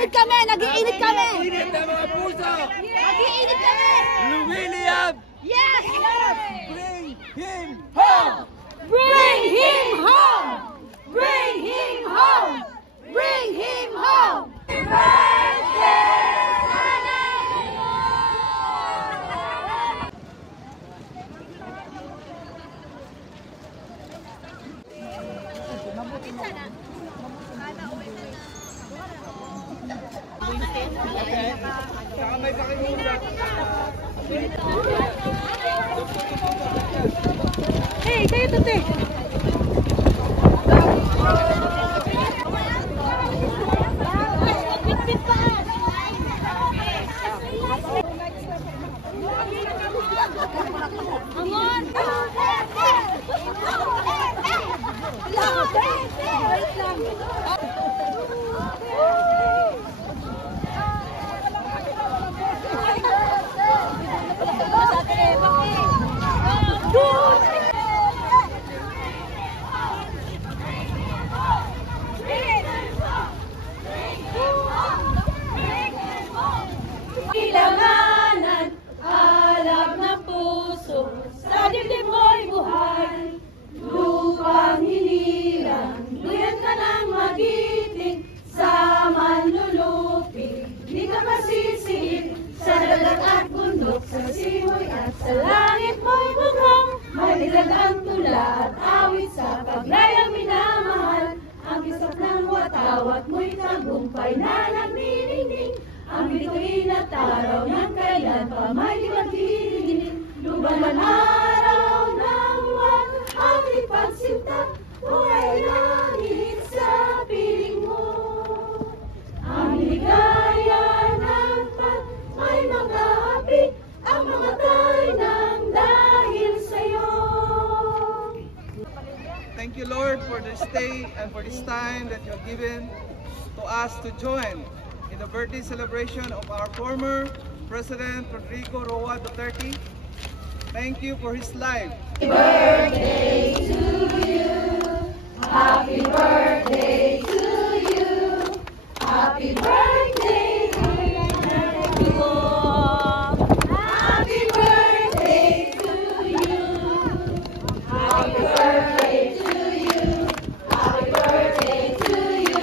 Nag-iinit kami! Nag-iinit kami! Init na mga puso! Nag-iinit kami! William! Yes! Bring him home! Bring him home! Bring him home! Bring him home! Kamay pa kayo muna. Hey, kayo tate! Kailanganan, alab ng puso, sa dibdib mo'y buhay. Lupang hinirang, duyan ka ng magiting, sa manlulupi, di ka masisip. Sa dagat at bundok, sa simoy at sa langit mo'y bugrong, malilag ang tula at awit sa paglayang minamahal. Ang kisap ng watawat mo'y tagumpay na nagniningning. Ang bituin at araw ng kailan pa may di magdidinig. Luban man araw ng buwan, ang ipagsinta, buhay langit sa piling mo. Ang ligaya ng pag may mag-aapi, ang mga tay ng dahil sa'yo. Thank you, Lord, for this day and for this time that you have given to us to join in the birthday celebration of our former President Rodrigo Roa Duterte. Thank you for his life. Happy birthday to you. Happy birthday to you. Happy birthday, dear Rodrigo. Happy birthday to you. Happy birthday to you. Happy birthday to you.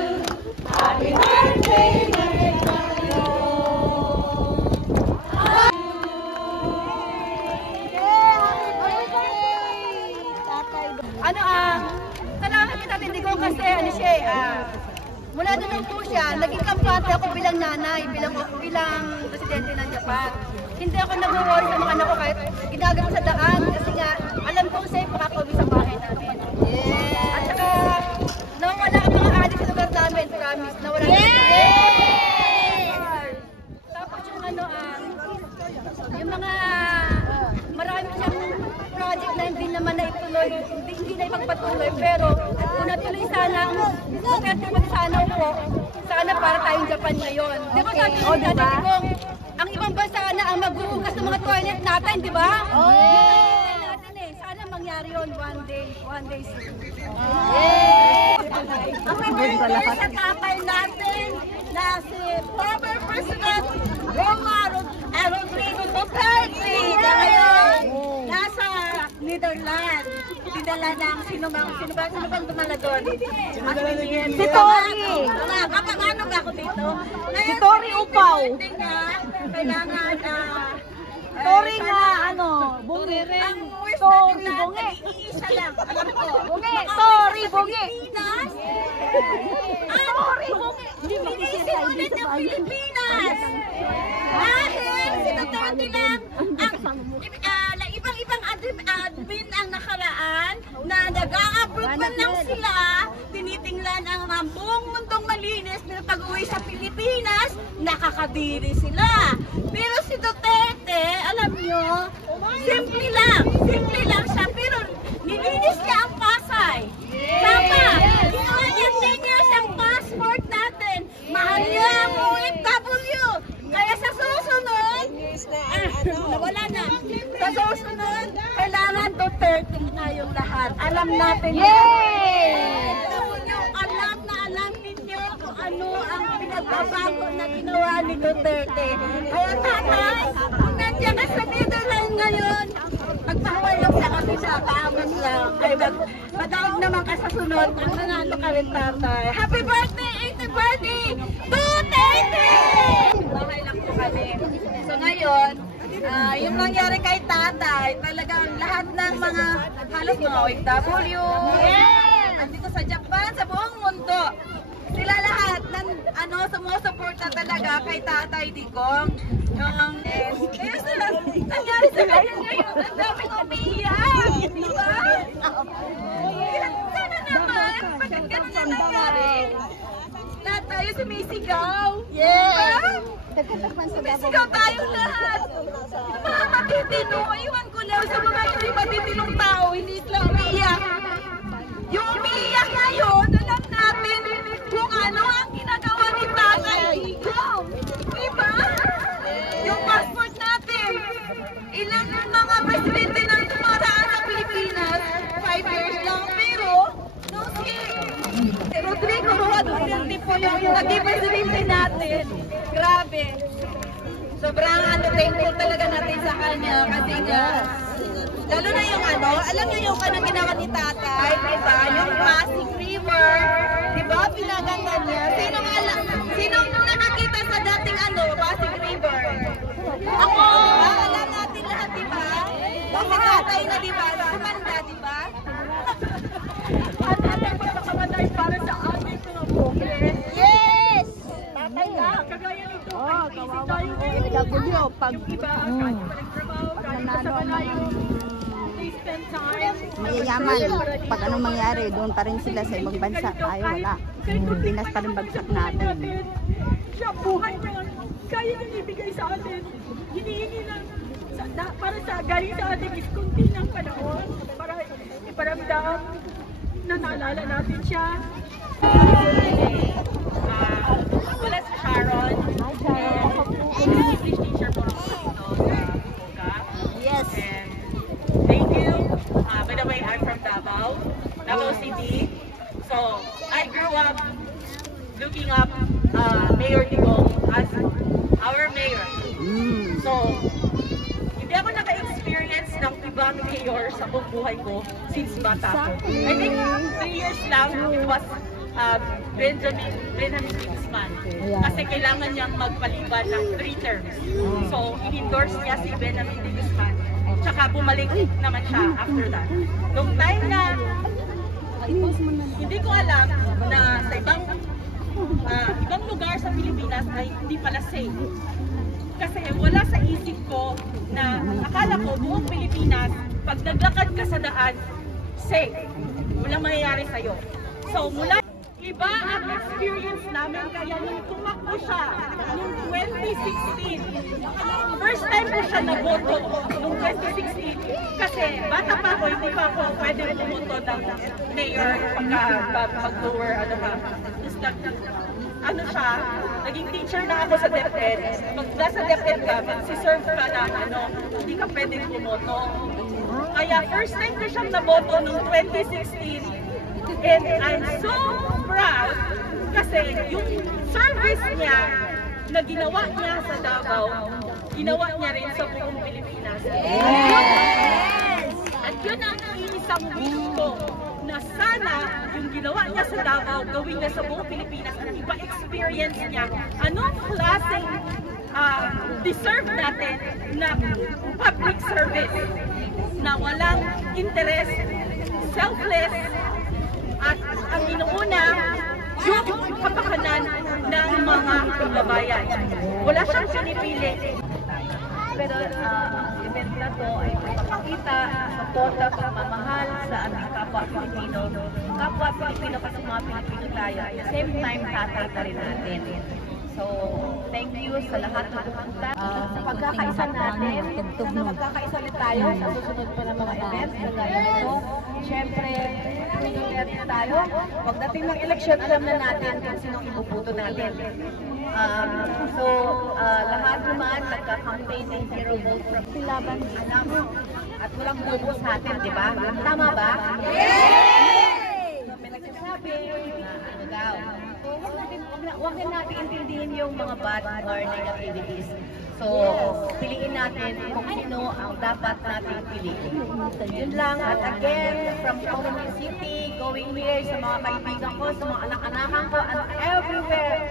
Happy birthday, Rodrigo. Salamat kita Tindigo kasi mula doon po siya, naging kampante ako bilang nanay, bilang presidente ng Japan. Hindi ako nag-worry sa mga anak ko kahit ginagawa sa daan kasi nga alam kong safe makakauwi sa bahay namin. At saka nawala ang mga adik sa lugar namin, promise, nawala na. Tapos yung mga marami siyang project na hindi naman naituloy, hindi na ipagpatuloy, pero kung natuloy sana, sana po, sana para tayong Japan ngayon. Di ba sabi ko natin kung ang ibang bansa na ang maghuhugas ng mga toilet natin, di ba? Sana mangyari yun one day soon. Happy birthday sa tatay natin na si former President Rodrigo Duterte na ngayon nasa Netherlands. Dinala ng sino bang dumala doon? Si Tori. Kapag-ano ba ako dito? Si Tori Upaw. Kailangan Tori nga bungi. Tori bungi. Isa lang. Alam ko. Bungi. Tori bungi. Tori bungi. Linisin ulit ang Pilipinas. Dahil si Duterte lang ang ibang admin ang nakaraan na nag-a-approve lang sila, tinitingnan ang buong mundong malinis na pag-uwi sa Pilipinas, nakakadiri sila. Pero si Duterte, alam nyo, simple lang siya, pero nilinis niya ang Pasay. Tama, ginawa niya 10 years ang passport natin, mahal niya ang OFW. Kaya sa susunod, nawala na. Sa susunod, kailangan Duterte na yung lahat. Alam natin. Yay! Alam ninyo kung ano ang pagbabago na ginawa ni Duterte. Kaya tatay, kung nandiyan ka sa Netherlands ngayon, magpapalong sa kami sa kaamos lang. Kaya madaog naman ka sa sunod, kung nanalo ka rin tatay. Happy birthday, 80th birthday, Duterte! Bahay lang po kami. So ngayon, yung nangyari kay tatay, talagang lahat ng mga halos mga OFW, andito sa Japan, sa buong mundo, sila lahat sumusuporta talaga kay Tatay Digong. Nangyari sa kanya ngayon, ang daming umiiyak, di ba? Sana naman, bakit ganun na nangyari? Lahat tayo sumisigaw. Yes! Sumisigaw tayong lahat. Mga matitino, iwan ko lang sa mga hindi matitinong tao, hindi sila umiiyak. Yung umiiyak ngayon, alam natin kung ano ang ginagawa ni Tatay Digong. Diba? Yung passport natin, ilang mga presidente nang tumaraan sa Pilipinas, 5 years lang, pero nung si Rodrigo Roa Duterte po yung naging presidente natin. Grabe. Sobrang thankful talaga natin sa kanya kasi nga, lalo na yung alam niyo yung ginawa ni Tatay, diba? Yung Pasig River, diba? Pinaganda niya. Sinong nakakita sa dating Pasig River? Ako! Alam natin lahat, diba? Kasi Tatay na, diba? Kumanda, diba? At natin pagkakamatay para sa ating mga progress. Yes! Tatay ka! Kagaya nito. Kawawa ko. Pag yung iba, kanya nagtrabaho, kanya sa malayo. Mayayaman, pag anong mangyari, doon pa rin sila sa ibang bansa. Tayo wala. Pinas pa rin bagsak natin. Siya buhay niya, kaya niyang ibigay sa atin. Hinihingi lang para sa galing sa atin is kunti ng panahon para iparamdam na naalala natin siya. Wala si Sharon. English teacher po rin dito sa Boga. Yes. Thank you. By the way, I'm from Davao City. So, I grew up looking up Mayor Digong as our mayor. So, hindi ako naka-experience ng ibang mayor sa buong buhay ko since bata ko. I think 3 years lang, it was Benjamin Guzman. Kasi kailangan niyang magpaliban ng 3 terms. So, in-endorse niya si Benjamin Guzman. Tsaka bumalik naman siya after that. Nung time na hindi ko alam na sa ibang lugar sa Pilipinas ay hindi pala safe. Kasi wala sa isip ko na akala ko buong Pilipinas, pag naglakad ka sa daan, safe. Walang mangyayari sa'yo. So mula iba ang experience namin kaya nung tumakbo siya noong 2016. First time ko siya naboto noong 2016 kasi bata pa ako, hindi pa ako pwede bumoto ng mayor pag-lower siya, naging teacher na ako sa DepEd. Pag nasa DepEd ka, magsiserve ka na hindi ka pwedeng bumoto. Kaya first time ko siyang naboto noong 2016. And I'm so proud kasi yung service niya na ginawa niya sa Davao, ginawa niya rin sa buong Pilipinas. Yes! At yun ang isang wish ko na sana yung ginawa niya sa Davao, gawin niya sa buong Pilipinas at ipa-experience niya anong klaseng deserve natin na public service na walang interest, selfless, at ang inuuna, yung kapakanan ng mga kababayan. Wala siyang pinipili. Pero event na to ay magpapakita ng suporta, pagmamahal sa ating kapwa Pilipino. Kapwa Pilipino kasi mga Pilipino tayo. At the same time, tatay na rin natin. So, thank you sa lahat ng pupunta. Sa pagkakaisa natin, sana magkakaisa ulit tayo sa susunod pa ng mga events. Kagaya nito, siyempre, pinag tayo. Pagdating ng eleksyon, alam na natin kung sinong ibubuto natin. So, lahat naman nagka-campaign ng Zero Vote from Silaban, alam, at walang bobo sa atin, di ba? Tama ba? Yay! sabi na ano daw, huwag na natin intindihin yung mga bad or negativities. So, piliin natin kung sino ang dapat natin piliin. Yun lang. At again, from Common City, going here sa mga kaibigan ko, sa mga anak-anakan ko, and everywhere,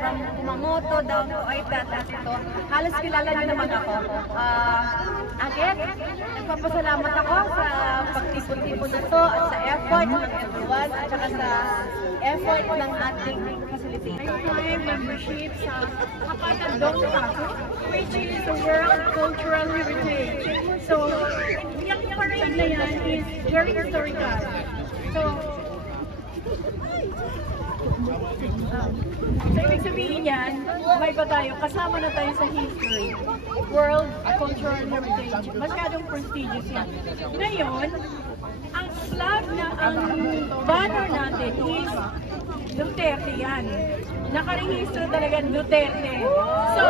from Kumamoto down to Oitat at ito, halos kilala nyo naman ako. Again, nagpapasalamat ako sa pagtipon-tipon na to at sa effort ng everyone at saka sa effort ng ating facilitator. Lifetime membership sa Hakatan Dongtaku, which is the World Cultural Heritage. So, yung parade na yan is very historical. So, ibig sabihin yan, may ba tayo, kasama na tayo sa history. World Cultural Heritage. Masyadong prestigious yan. Ngayon, ang flag na, ang banner natin is Duterte yan. Nakarehistro talaga Duterte. So,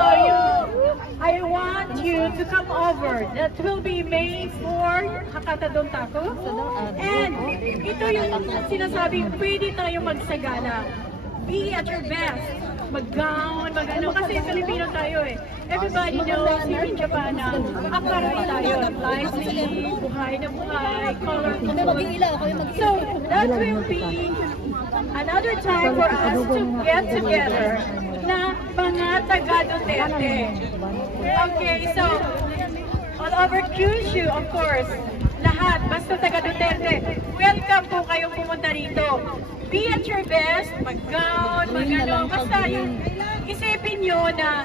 I want you to come over. That will be May 4, Hakata Dongtaku. And ito yung sinasabing pwede tayong magsagala. Be at your best. Mag-gown, mag-ano. Kasi Filipino tayo eh. Everybody knows here in Japan na akaray tayo. Lively, buhay na buhay, colorful. So, that will be another time for us to get together na mga taga-Duterte. Okay, so, all over Kyushu, of course, lahat, basta taga-Duterte, welcome po kayong pumunta rito. Be at your best, mag-gown, mag-ano, basta yung isipin nyo na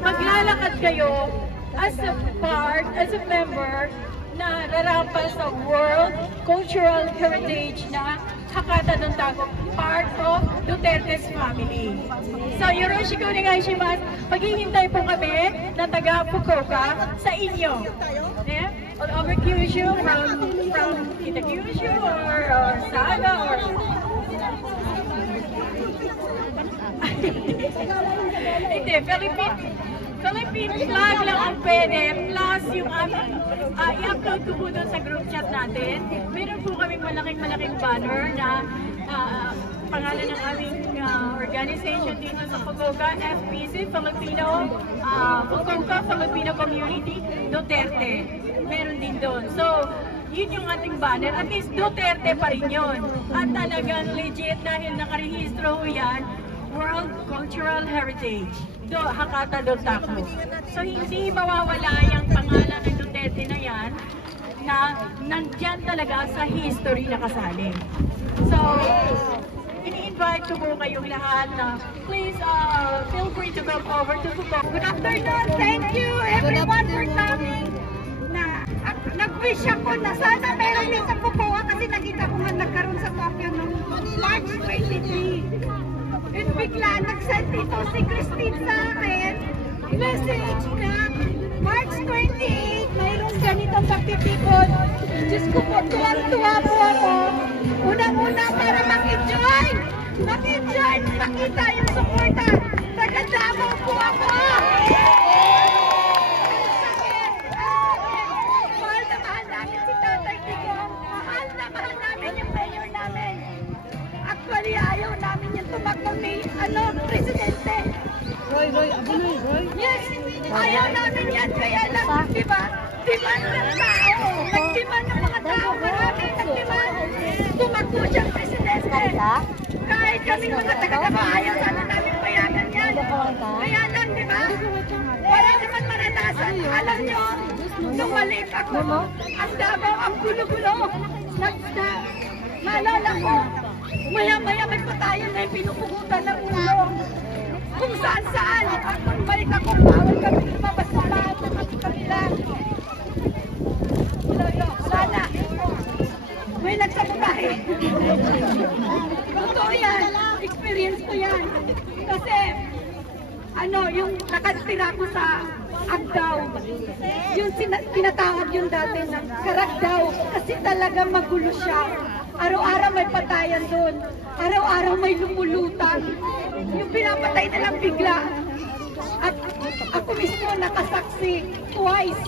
maglalakad kayo as a part, as a member na rarampas sa World Cultural Heritage na Hakata Dongtaku, part of Duterte's family. So, yoroshiku onegaishimasu. Maghihintay po kami na taga Fukuoka sa inyo. Yeah? All over Kyushu, from Kita-Kyushu or Saga or... Hindi, Philippine flag lang ang pwede, plus yung i-upload ko po doon sa group chat natin. Meron po kami malaking banner na pangalan ng aming organization dito sa Fukuoka, FPC, Fukuoka Filipino Community, Duterte. Meron din doon. So, yun yung ating banner. At least Duterte pa rin yun. At talagang legit dahil nakarehistro ho yan, World Cultural Heritage, Hakata Dongtaku. So, hindi mawawala yung pangalan ng Duterte na yan na nandyan talaga sa history na kasali. So, ini-invite ko po kayong lahat na please feel free to come over to Fukuoka. Good afternoon. Thank you everyone for coming. Nag-wish ako na sana meron din sa Fukuoka kasi nakita ko nga nagkaroon sa Tokyo noong March 23. And bigla nag-send dito si Christine sa akin message na March 28, mayroong ganitong pagtitipon. Diyos ko po, tuwang-tuwa po ako. Unang-una para maki-join, makita yung suporta. Taga-Davao po ako. Mahal na mahal namin si Tatay Tigo. Mahal na mahal namin yung mayor namin. Actually, ayaw namin yung tumakbong ni, presidente. Roy. Yes, ayaw namin yan. Kaya lang, di ba? Demand ng tao. Nag-demand ng mga tao. Maraming nag-demand. Tumakbo siyang presidente. Kahit kami mga taga-Davao, ayaw sana namin payagan yan. Kaya lang, di ba? Wala naman maranasan. Alam nyo, nung maliit ako, ang Davao, ang gulo-gulo. Naalala ko, maya-maya may patayan na yung pinupugutan ng ulo. Kung saan-saan. At magbalik ako, bawal kami lumabas sa lahat ng kanila. Sana, may nagsabubahe. Totoo yan. Experience ko yan. Kasi, yung nakatira ko sa Agdao, yung tinatawag yung dati na Karagdao, kasi talaga magulo siya. Araw-araw may patayan doon. Araw-araw may lumulutang. Yung pinapatay na lang bigla. At ako mismo nakasaksi twice.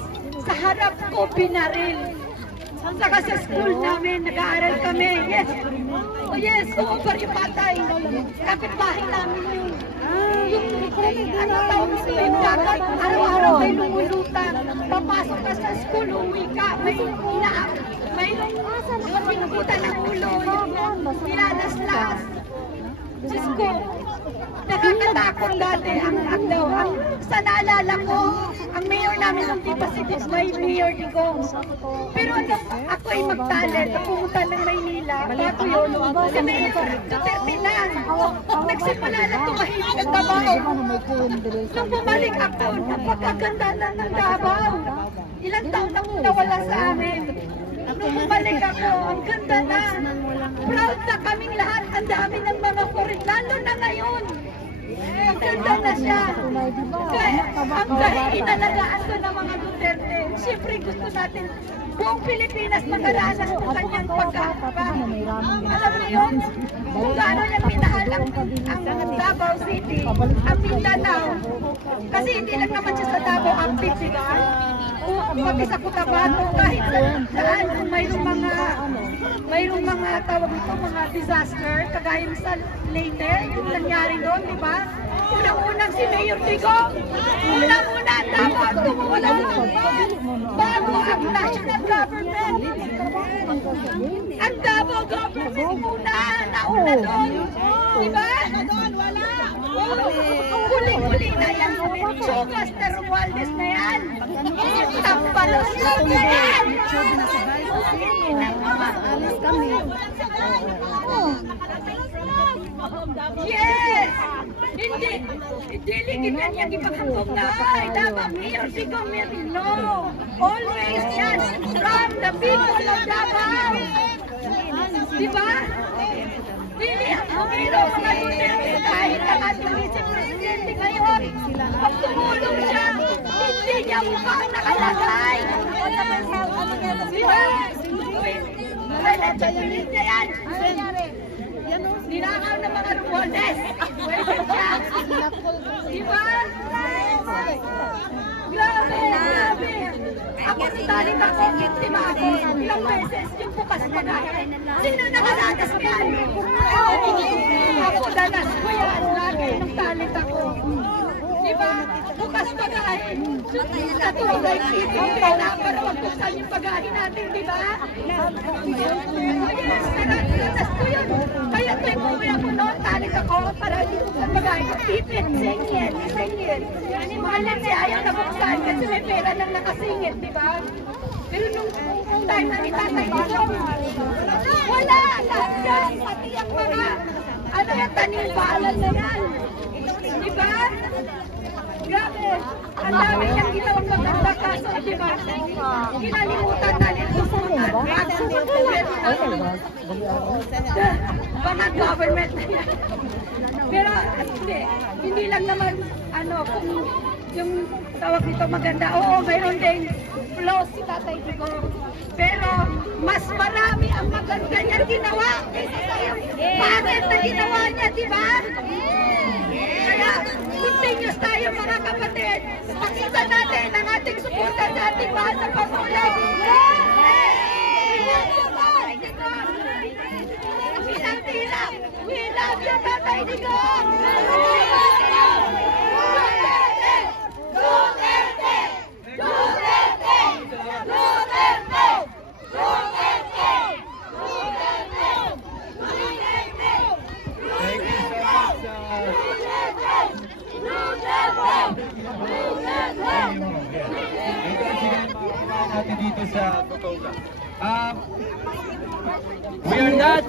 Sa harap ko binaril. Saka sa school namin, nag-aaral kami. Yes. yes, over yung patay. Kapitbahay namin yun. Ano tawag ito yung dagat? Araw-araw may lumulutang. Papasok ka sa school, uwi ka. May pinuputan ng ulo. Nilalaslas. Diyos ko, nakakatakot dati sa naalala ko, ang mayor namin ng Tipa City, Mayor Digong. Pero ako ay magtalent, pumunta ng Maynila, bago yun, si Mayor Duterte na. Nagsimula na tumahimik ang Davao. Nung bumalik ako, napakaganda na ng Davao. Ilang taon na nawala sa amin. Nung bumalik ako, ang ganda na. Proud na kaming lahat. Ang dami ng mga foreign, lalo na ngayon. Ang ganda na siya. Ang inalagaan ko ng mga Duterte. Siyempre gusto natin buong Pilipinas magaranas ng kanyang pagkakapang. Alam mo yun? Kung gaano niya minahal ang Davao City, ang Mindanao. Kasi hindi lang naman siya sa Davao active, diba? Pati sa Cotabato, kahit saan, kung mayroong mga tawag ito, mga disaster, kagaya sa Leyte, yung nangyari doon, di ba? Unang-unang si Mayor Digong, unang-unang dapat tumula bago ang national government. Ang Davao government nauna doon, di ba? Ang huli-huli na yan, Chugas na Romualdez na yan. Tampalos na yan. Yes! Hindi ligitan niyang ipaghambog na ay Davao Mayor Digong Merino. Always yan from the people of Davao. Diba? Dili ako pero mga Duterte kahit ang ating vice-presidente ngayon. Pag tumulong siya, hindi niya mukhang nakalagay. Diba? Pinagpapilit niya yan. Ninakaw ng mga Romualdez. Welcome siya. Diba? Grabe, grabe. Ako si Talit ako, biktima ako. Ilang beses yung bukas pagkain. Sino nakalatas ko yan? Ako danas ko yan. Lagi ng Talit ako. Diba? Bukas pagkain. Katulog ay pipin ka na para magkusan yung pagkain natin, diba? Yes, nakalatas ko yun. Kaya tuwing umuwi ako noon, Talit ako para dito sa pagkain. Pipin, singit. Mahalin siya ayaw na buksan kasi may pera nang nakasingit, diba? Pero nung time na ni Tatay Digong, wala! Lahat yan! Pati ang mga tanim paalan na yan! Diba? Grabe! Ang dami niyang ginawang maganda kaso, diba? Kinalimutan na nito sa mga government na yan. Pero hindi lang naman kung yung tawag nito maganda. Oo, mayroon ding flaws si Tatay Digong. Pero mas marami ang maganda niya ginawa kaysa sa yung pangit na ginawa niya, diba? Kaya continuous tayo mga kapatid. Pakita natin ang ating suporta sa ating mahal na Pangulo. We love you, Tatay Digong! Dito sa Cotoga. We are not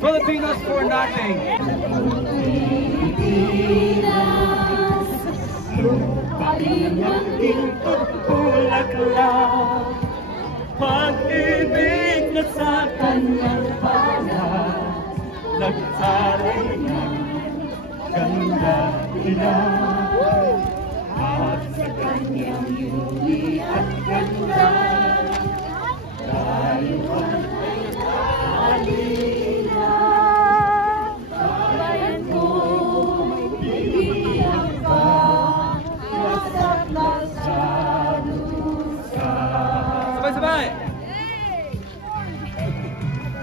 Filipinos for nothing. Pag-ibig na sa kanyang palas, nag-aray ng ganda nila. At sa kanyang yuli at ganda, tayo ay naalila. Bayan ko, iiyak ka, nasak na sa lusa. Sabay-sabay!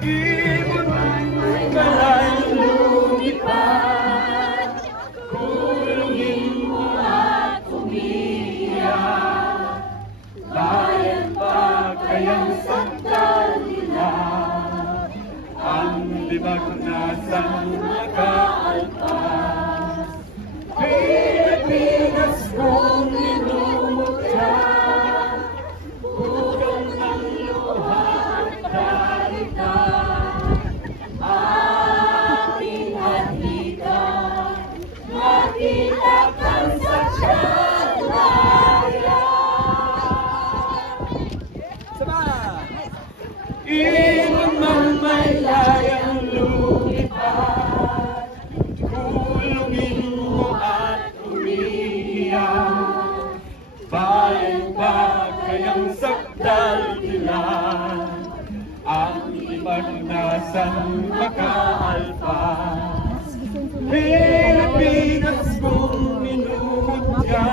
Ibon ay kala Libag na sa makaalpas. Pilipinas kong minumutya, pugang ng luha at karita, aking adhika, makita kang sakshalaya. Ingon man may layang lumipad, kulungin mo at umiiyak. Bayan ba kayang sakdal nila, ang ibang nasang makaalpas. Pilipinas kong minumutya,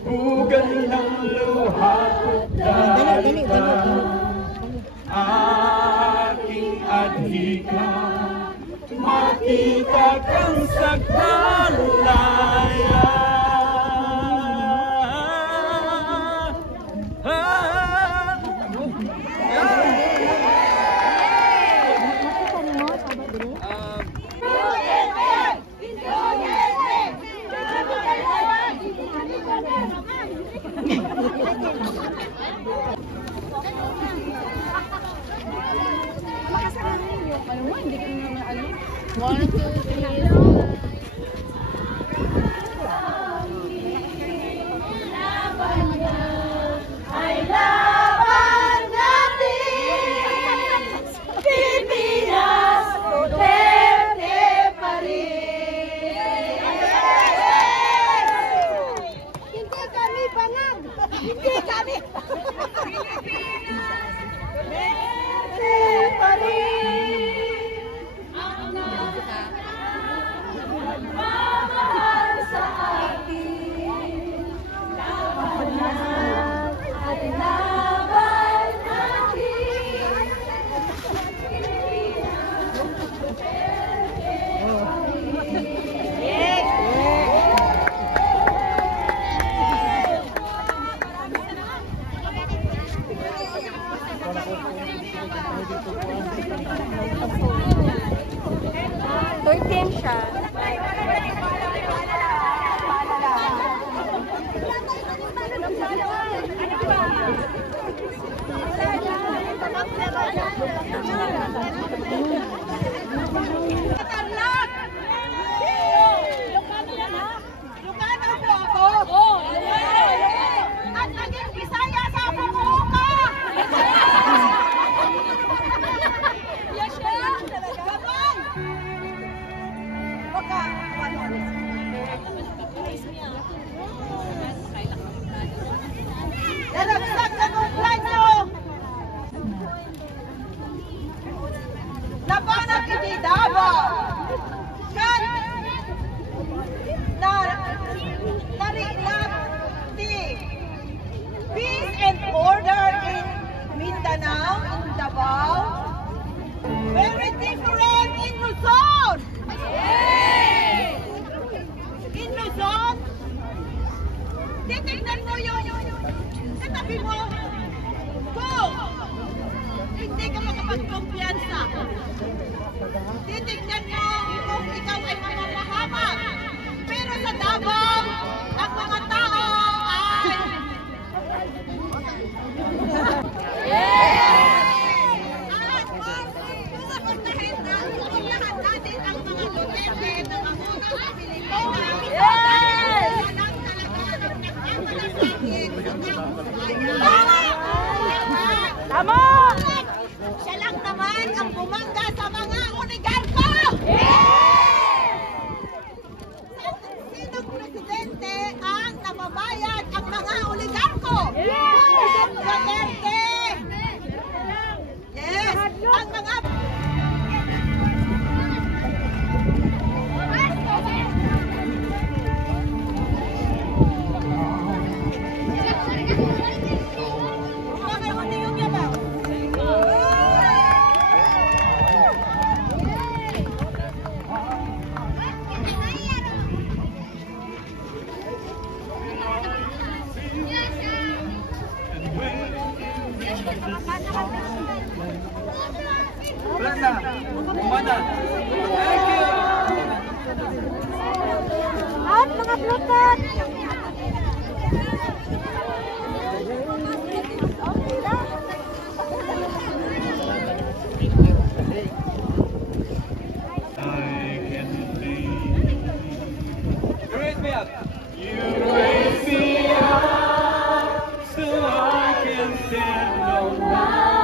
hugan ng luha at dalita, aking adhika, makita kang sagdalaya. Titignan mo yung katabi mo. Go! Hindi ka makapagkumpiyansa. Titignan mo kung ikaw ay mamamahamak. Pero sa Davao, ang mga tao ay... Lahat natin ang mga Duterte na mamunang Tama! Siya lang naman ang bumangga sa mga oligarko! Sinong presidente ang nababayad ang mga oligarko? Duterte! Yes! Ang mga... na. Umana. Thank you. At mga Bluetooth. Raise me up. You raise me up so I can stand on mountains.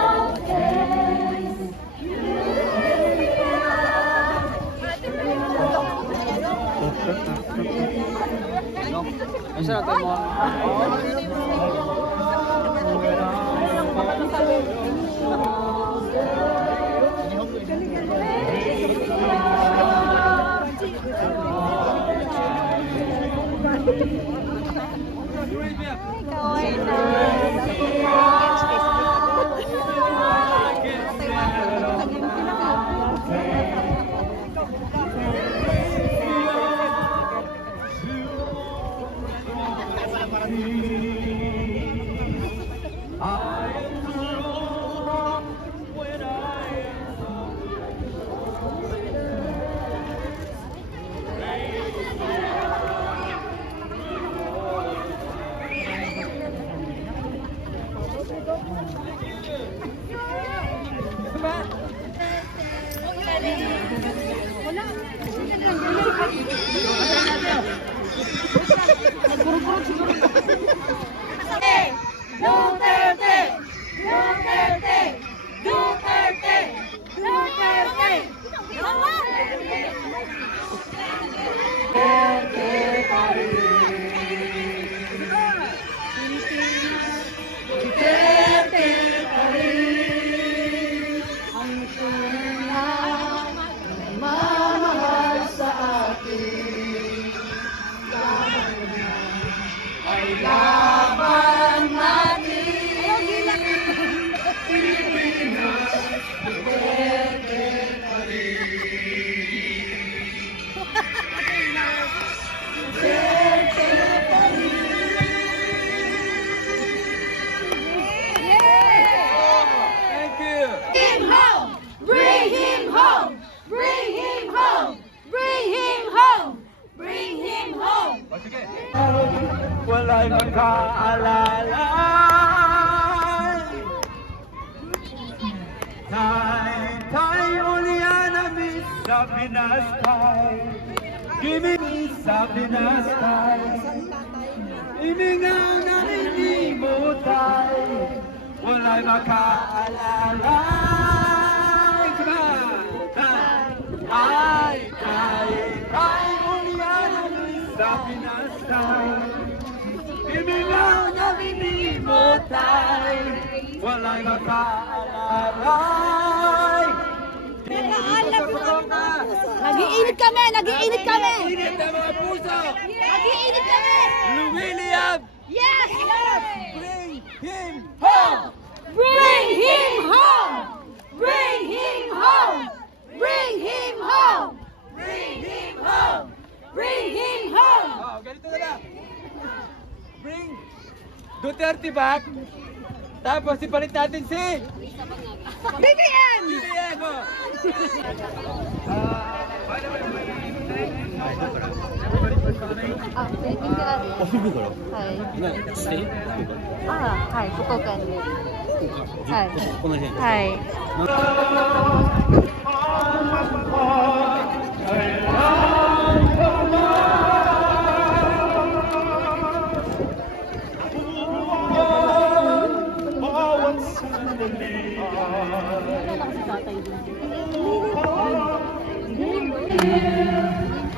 Wala'y magkaalalay. Tayo ulian namin sa pinaskay. Gimik sa pinaskay. Imingaw na hindi mo tayo. Wala'y magkaalalay. Tayo ulian namin sa pinaskay. Imingaw na minimutay, wala'y makaalalay. Nag-iinit kami! Nag-iinit kami! Init na mga puso! Nag-iinit kami! Lumiliyab! Yes! Bring him home! Bring him home! Bring him home! Bring him home! Bring him home! Bring him home! Oh, ganito na lang. Bring Duterte back. Tapos ipalit natin si BBM! BBM. Oh.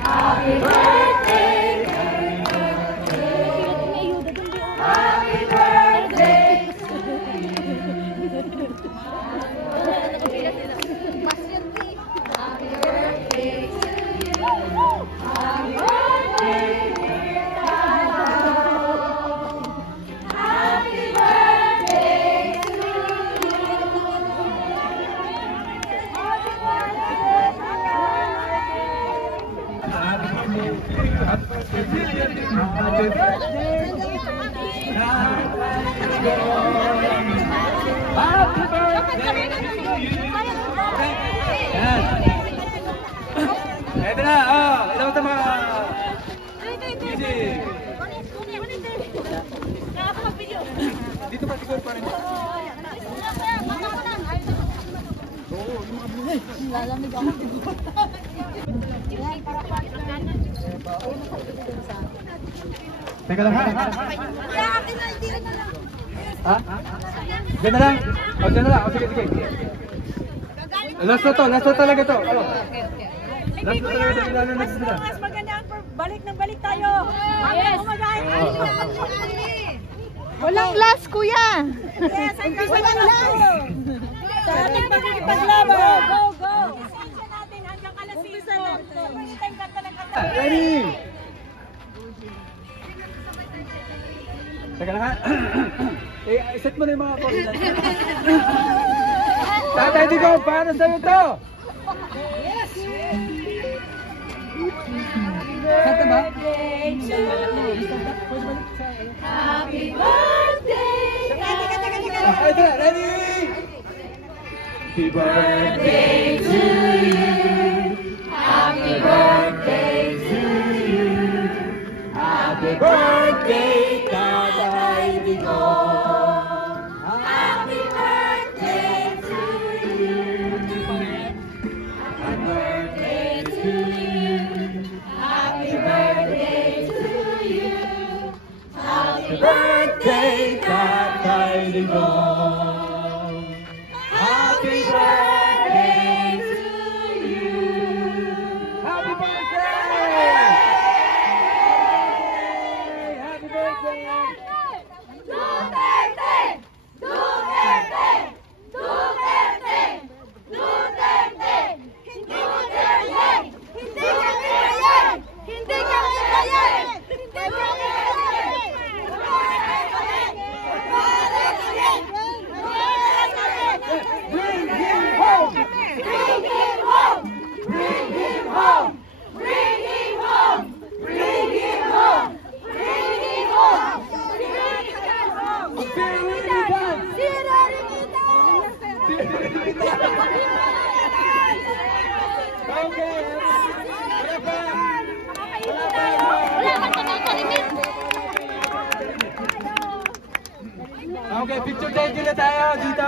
Happy birthday! Happy birthday! Happy birthday! Happy birthday! Happy birthday to you! Happy birthday to you. Ayan. Ito na, oh. Ilabas sa mga... Easy. Dito pa, siguro pa rin. Lalamig ako. Teka lang ha. Ha? Diyan na lang. O, diyan na lang. O, sige, sige. Last na talaga to. Ano? Last na talaga to. Ilalo na sila. Mas maganda ang balik ng balik tayo. Yes. Walang last, kuya. Yes, walang last. Sa ating pagkikipaglaban. Go, go. Umpisa natin hanggang alas 6. Ready? Teka lang ha. Set mo na yung mga coordinate. Tatay Digong, paano sa'yo to? Yes. Santa ba? Happy birthday! Ito na, ready? Happy birthday to you. Happy birthday to you. Happy birthday, Tatay Digong. Happy birthday to you. Happy birthday to you. Happy birthday to you. Happy birthday, Tatay Digong. Happy birthday to you. Happy birthday! Happy birthday! Duterte! Duterte! Duterte! Duterte! Hindi kami yan! Hindi kami yan! Hindi kami yan! Hindi kami Bring him home! Bring him home! Bring him home! Bring him home! Bring him home! Bring him home! Okay, picture tayo na tayo dito.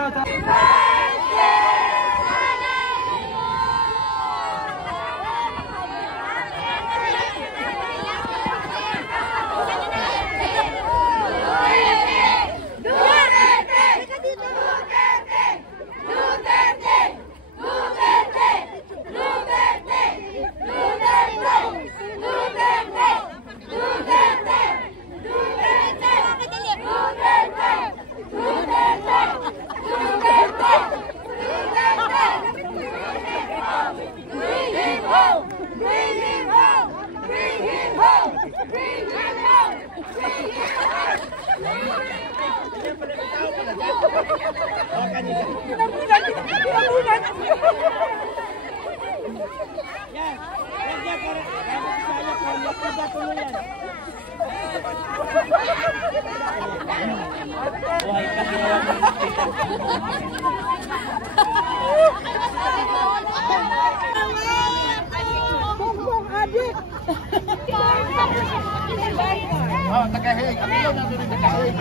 Oh, tagahig. Ako lang nandun yung tagahig.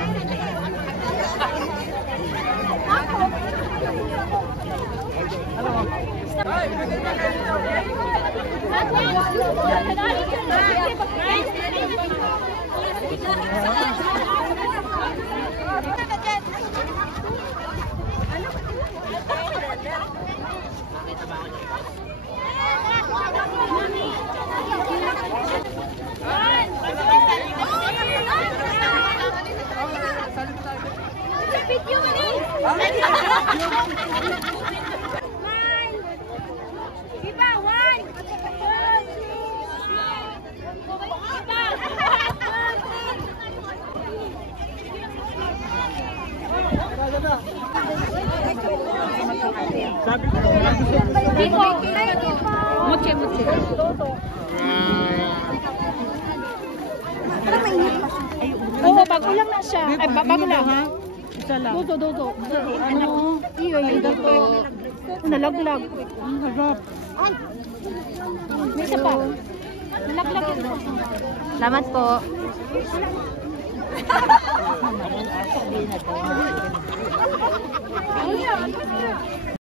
Oo, bago lang na siya. Ay, bago lang ha? Isa lang. Dodo. Ano? Iyo, yung dato. Nalaglag. Ang harap. May isa pa. Nalaglag ito. Salamat po. Ano yan?